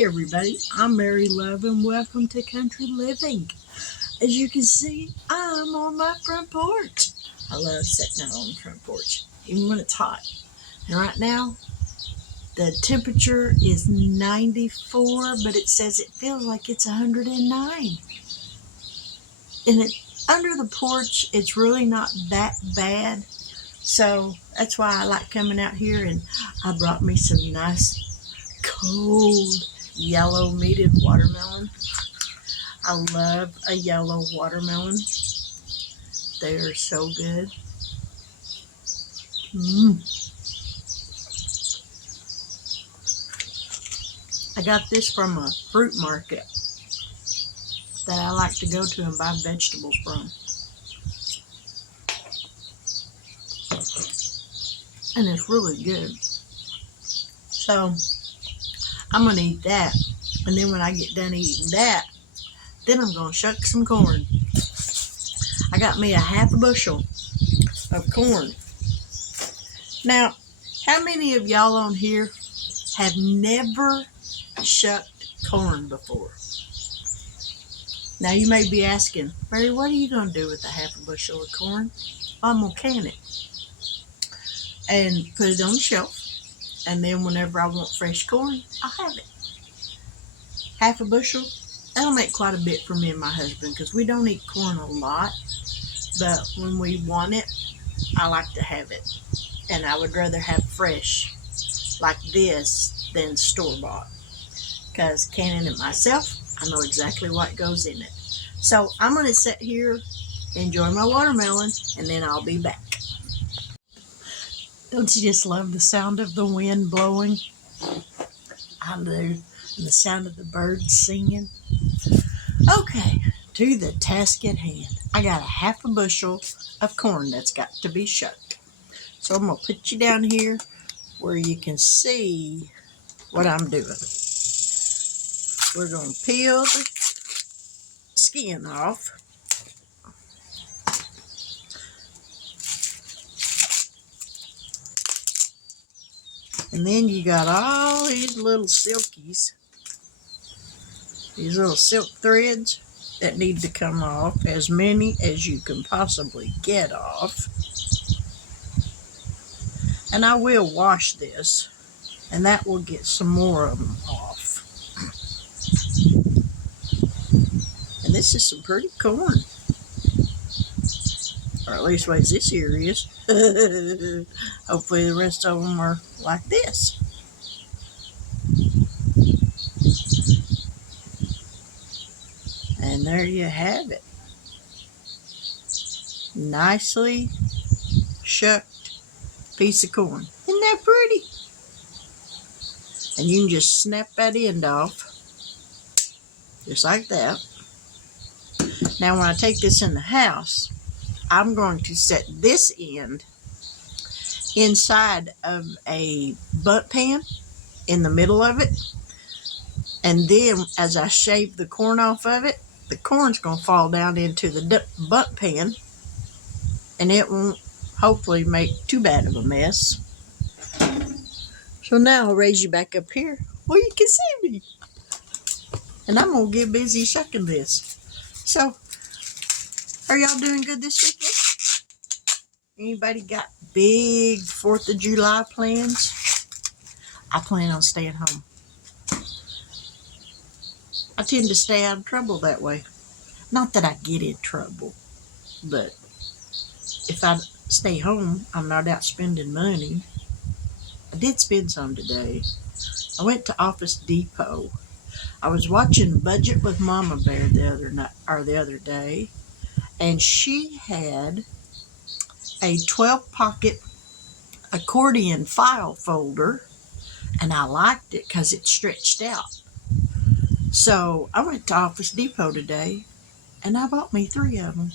Hey everybody, I'm Mary Love and welcome to Country Living. As you can see, I'm on my front porch. I love sitting out on the front porch, even when it's hot. And right now, the temperature is 94, but it says it feels like it's 109. And under the porch, it's really not that bad. So that's why I like coming out here, and I brought me some nice cold yellow meated watermelon. I love a yellow watermelon. They are so good. I got this from a fruit market that I like to go to and buy vegetables from. And it's really good. So I'm going to eat that. And then when I get done eating that, then I'm going to shuck some corn. I got me a half a bushel of corn. Now, how many of y'all on here have never shucked corn before? Now you may be asking, Mary, what are you going to do with a half a bushel of corn? I'm going to can it and put it on the shelf. And then whenever I want fresh corn, I'll have it. Half a bushel, that'll make quite a bit for me and my husband because we don't eat corn a lot. But when we want it, I like to have it. And I would rather have fresh like this than store-bought. Because canning it myself, I know exactly what goes in it. So I'm going to sit here, enjoy my watermelon, and then I'll be back. Don't you just love the sound of the wind blowing? I do. And the sound of the birds singing. Okay, to the task at hand. I got a half a bushel of corn that's got to be shucked. So I'm going to put you down here where you can see what I'm doing. We're going to peel the skin off. And then you got all these little silkies, these little silk threads that need to come off, as many as you can possibly get off. And I will wash this, and that will get some more of them off. And this is some pretty corn. Or at least ways this here is. Hopefully the rest of them are like this. And there you have it. Nicely shucked piece of corn. Isn't that pretty? And you can just snap that end off. Just like that. Now when I take this in the house, I'm going to set this end inside of a butt pan in the middle of it. And then as I shave the corn off of it, the corn's going to fall down into the butt pan. And it won't hopefully make too bad of a mess. So now I'll raise you back up here where you can see me. And I'm going to get busy shucking this. So, are y'all doing good this weekend? Anybody got big 4th of July plans? I plan on staying home. I tend to stay out of trouble that way. Not that I get in trouble, but if I stay home, I'm not out spending money. I did spend some today. I went to Office Depot. I was watching Budget with Mama Bear the other day, and she had a 12-pocket accordion file folder, and I liked it because it stretched out. So I went to Office Depot today, and I bought me 3 of them.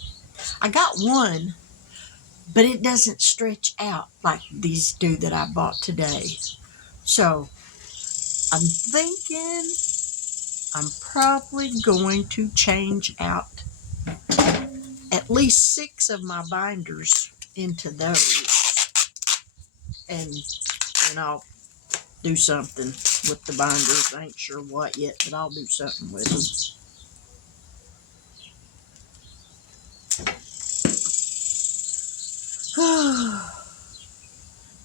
I got one, but it doesn't stretch out like these do that I bought today. So I'm thinking I'm probably going to change out at least 6 of my binders into those. And I'll do something with the binders. I ain't sure what yet, but I'll do something with them.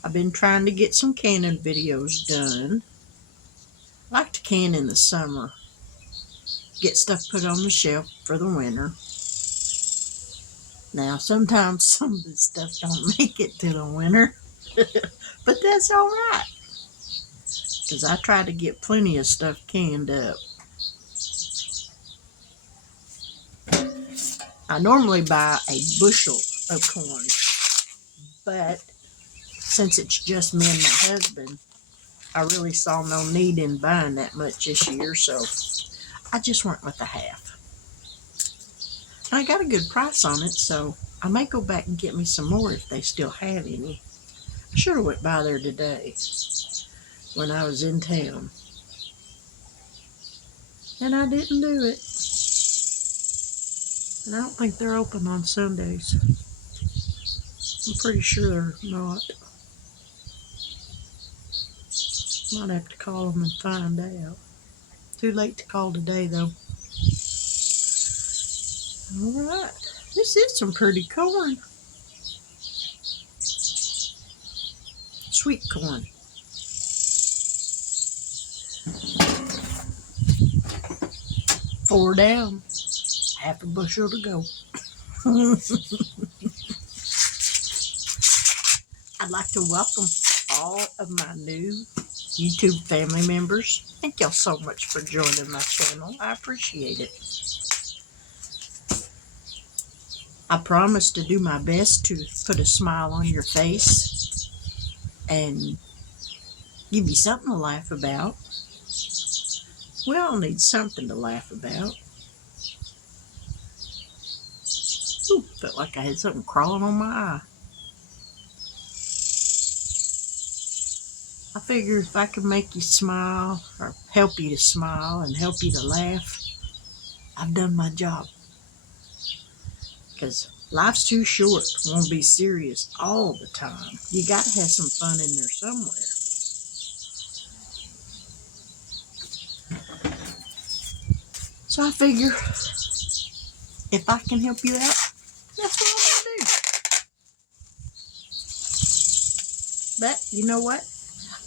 I've been trying to get some canning videos done. I like to can in the summer. Get stuff put on the shelf for the winter. Now, sometimes some of the stuff don't make it to the winter, but that's all right, because I try to get plenty of stuff canned up. I normally buy a bushel of corn, but since it's just me and my husband, I really saw no need in buying that much this year, so I just went with a half. And I got a good price on it, so I may go back and get me some more if they still have any. I should have went by there today when I was in town, and I didn't do it. And I don't think they're open on Sundays. I'm pretty sure they're not. Might have to call them and find out. Too late to call today, though. All right. This is some pretty corn. Sweet corn. Four down. Half a bushel to go. I'd like to welcome all of my new YouTube family members. Thank y'all so much for joining my channel. I appreciate it. I promise to do my best to put a smile on your face and give you something to laugh about. We all need something to laugh about. Ooh, felt like I had something crawling on my eye. I figure if I can make you smile or help you to smile and help you to laugh, I've done my job. Because life's too short to want to be serious all the time. You got to have some fun in there somewhere. So I figure if I can help you out, that's what I'm going to do. But you know what?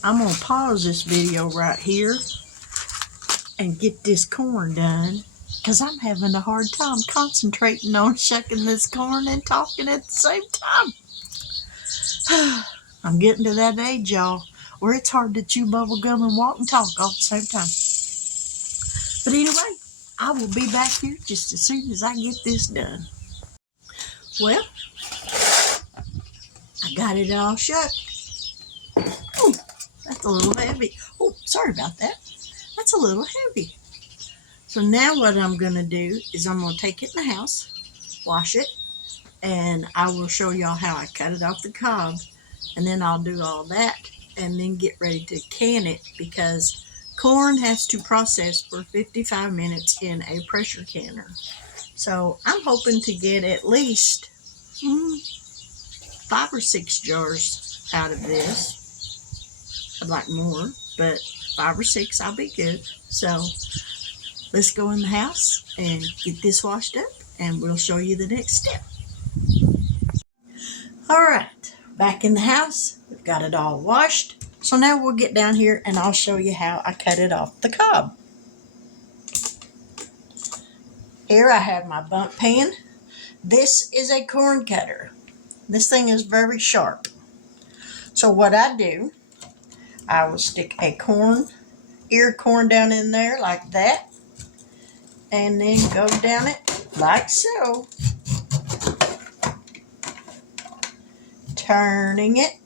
I'm going to pause this video right here and get this corn done, because I'm having a hard time concentrating on shucking this corn and talking at the same time. I'm getting to that age, y'all, where it's hard to chew bubble gum and walk and talk all at the same time. But anyway, I will be back here just as soon as I get this done. Well, I got it all shucked. Oh, that's a little heavy. Oh, sorry about that. That's a little heavy. So now what I'm going to do is I'm going to take it in the house, wash it, and I will show y'all how I cut it off the cob. And then I'll do all that and then get ready to can it, because corn has to process for 55 minutes in a pressure canner. So I'm hoping to get at least 5 or 6 jars out of this. I'd like more, but 5 or 6, I'll be good. So let's go in the house and get this washed up, and we'll show you the next step. All right, back in the house. We've got it all washed. So now we'll get down here and I'll show you how I cut it off the cob. Here I have my bump pan. This is a corn cutter. This thing is very sharp. So what I do, I will stick a ear corn down in there like that, and then go down it like so, turning it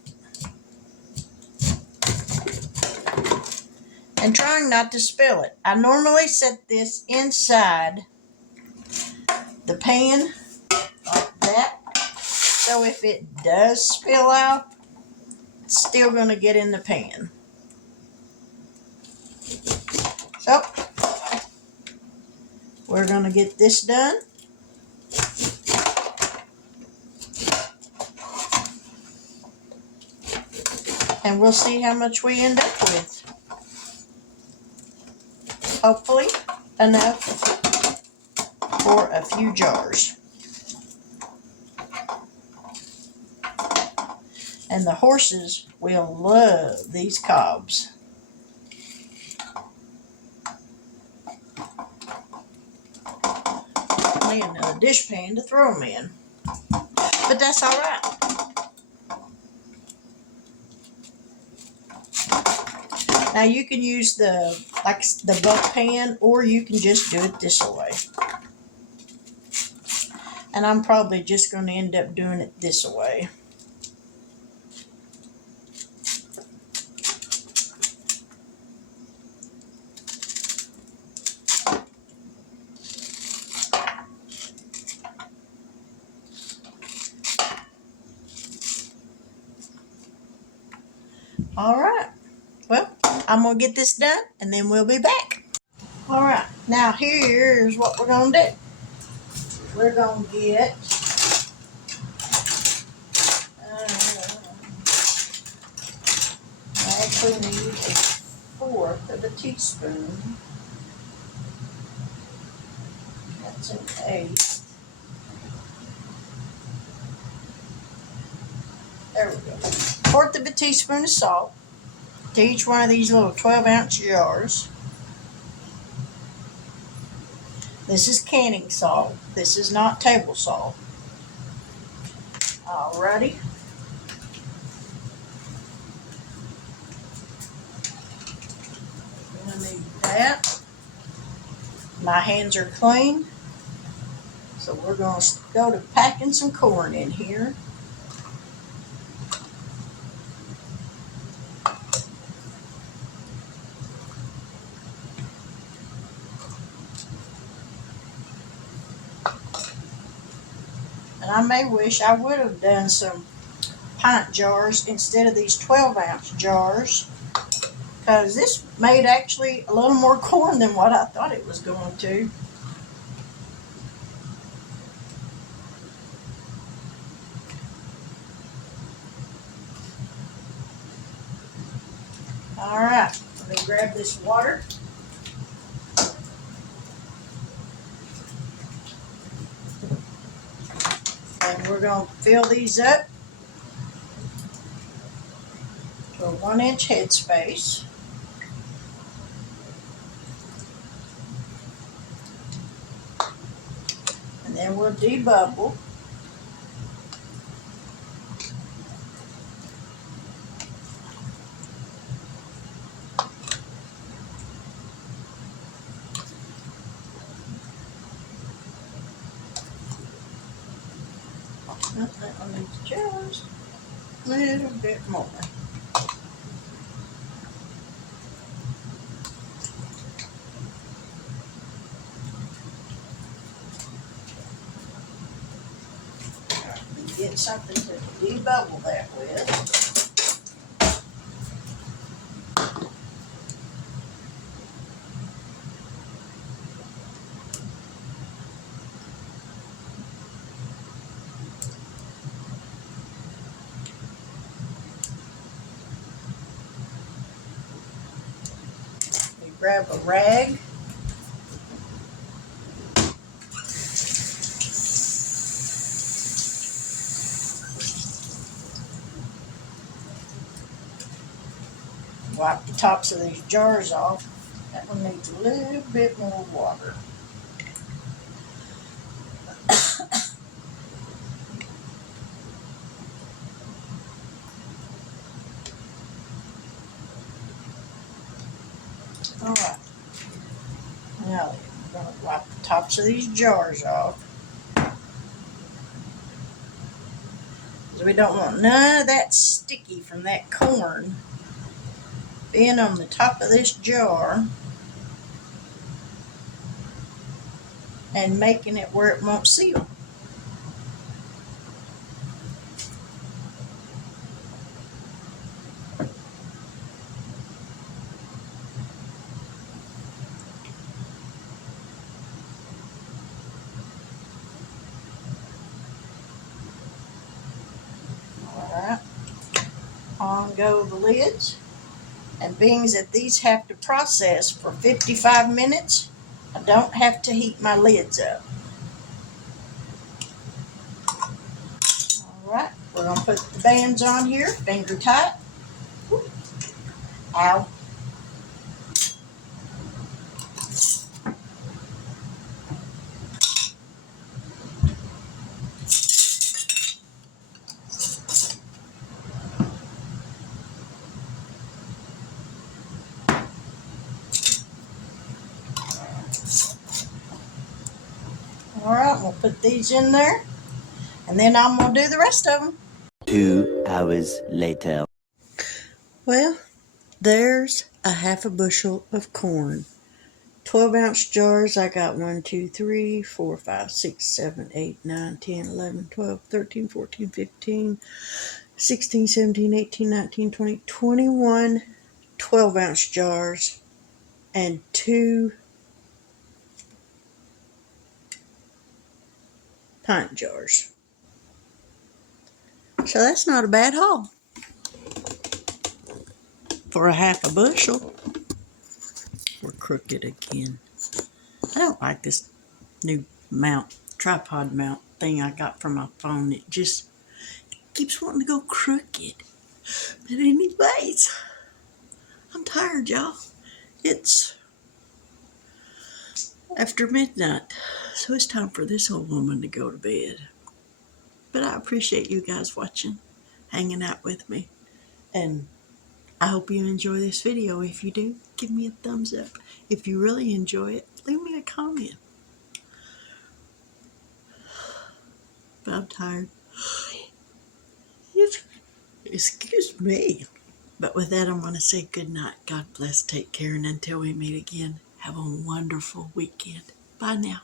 and trying not to spill it. I normally set this inside the pan like that, so if it does spill out, it's still going to get in the pan. So we're going to get this done. and we'll see how much we end up with. Hopefully enough for a few jars. And the horses will love these cobs. Only another dishpan to throw them in. But that's all right. Now you can use the buck pan, or you can just do it this way. And I'm probably just going to end up doing it this way. All right. Well, I'm going to get this done, and then we'll be back. All right. Now, here's what we're going to do. We're going to get I actually need a fourth of a teaspoon. That's an eighth. There we go. Fourth of a teaspoon of salt to each one of these little 12-ounce jars. This is canning salt. This is not table salt. Alrighty. I'm going to need that. My hands are clean. So we're going to go to packing some corn in here. And I may wish I would have done some pint jars instead of these 12-ounce jars, because this made actually a little more corn than what I thought it was going to. All right, let me grab this water. And we're going to fill these up to a 1-inch headspace. And then we'll debubble. That one needs just a little bit more. Get something to debubble that with. We grab a rag. Wipe the tops of these jars off. That one needs a little bit more water. All right. Now we're going to wipe the tops of these jars off. Because we don't want none of that sticky from that corn being on the top of this jar and making it where it won't seal. Alright, on go of the lids. And being that these have to process for 55 minutes, I don't have to heat my lids up. All right, we're going to put the bands on here, finger tight. Ow. All right, we'll put these in there, and then I'm going to do the rest of them. 2 hours later. Well, there's a half a bushel of corn. 12-ounce jars. I got 1, 2, 3, 4, 5, 6, 7, 8, 9, 10, 11, 12, 13, 14, 15, 16, 17, 18, 19, 20, 21 12-ounce jars and 2 pint jars. So that's not a bad haul for a half a bushel. We're crooked again. I don't like this new tripod mount thing I got from my phone. It just keeps wanting to go crooked. But anyways, I'm tired, y'all. It's after midnight, so it's time for this old woman to go to bed. But I appreciate you guys watching, hanging out with me, and I hope you enjoy this video. If you do, give me a thumbs up. If you really enjoy it, leave me a comment. But I'm tired. Excuse me. But with that, I'm going to say good night. God bless, take care, and until we meet again, have a wonderful weekend. Bye now.